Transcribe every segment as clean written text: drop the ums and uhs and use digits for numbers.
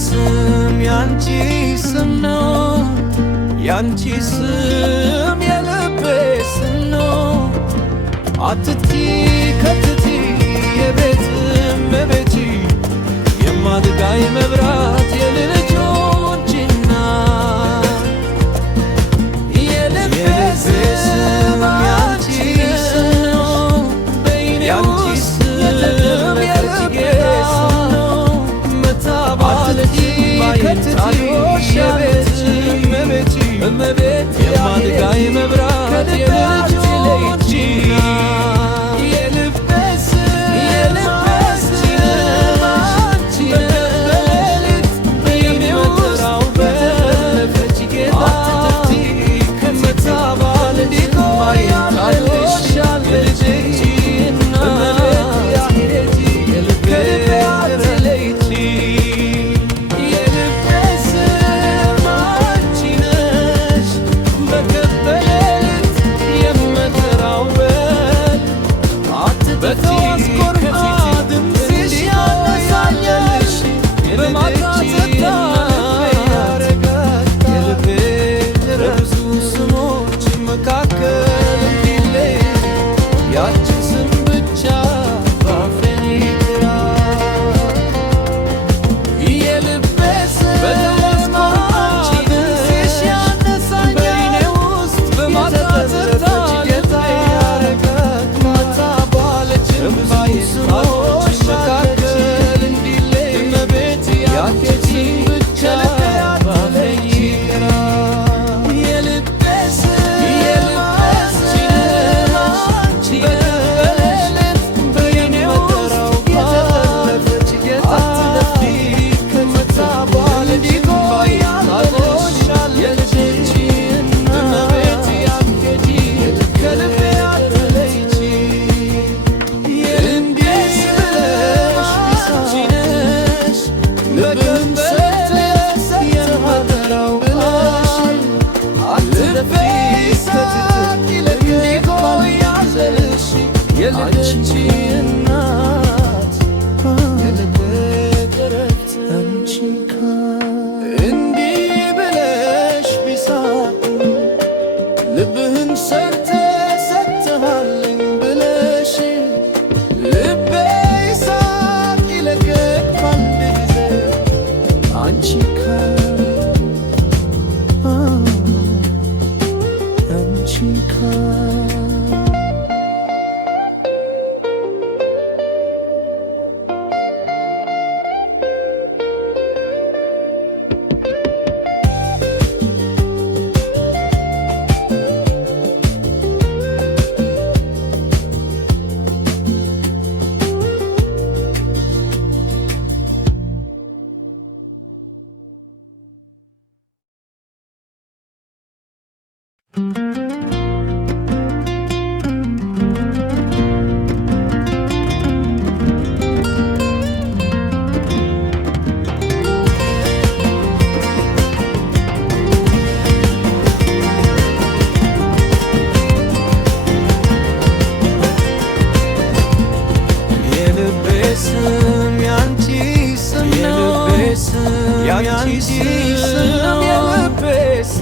ስም ያንቺ ስም ነው ያንቺ ስም የልቤ ስም ነው አትቲ ከትቲ የቤት እመቤቴ የማድጋይ መብራት የልጆች እናት የልቤ ስም ያንቺ ስም ነው ያንቺ ስም የልቤ ስም ነው መታባልቲ ከትቲ የቤት እመቤቴ የማድጋይ መብራት የልጆች እናት የልቤ ስም አንቺ በሌሊት የሚወጣው በለፈች ጌታ ከመታባልቲ ታዶሻል ልጄ ልብህን ሰርተ ሰጥተሃልኝ ብለሽ ልቤ ይሳቅ ይለቀቅ ባንድ ጊዜ አንቺ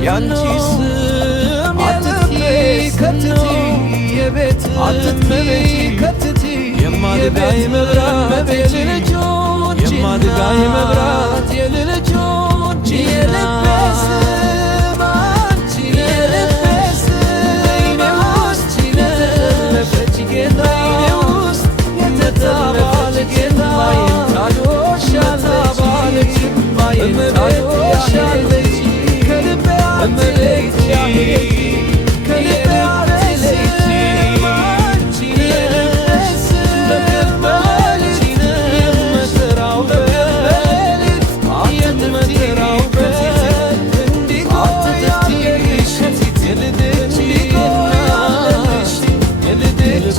ያንቺ ስም አትቲ ከትቲ የቤት እመቤቴ ከትቲ የማድጋይ መብራት የልጆች የማድጋይ መብራት የልጆች የልቤ ስም አንቺ የልቤ ስም በይኔ ውስጥ የተለፈች ጌታ ውስጥ የተባለ ጌታ ታዶሻለች ታዶሻለች እመቤቴ ከልቤ አትለይም አንቺ የልቤ ስም በሌሊት የምትጠራው በሌሊት የምትጠራው እንዲህ አትተትሽ የልደች እናት የልደች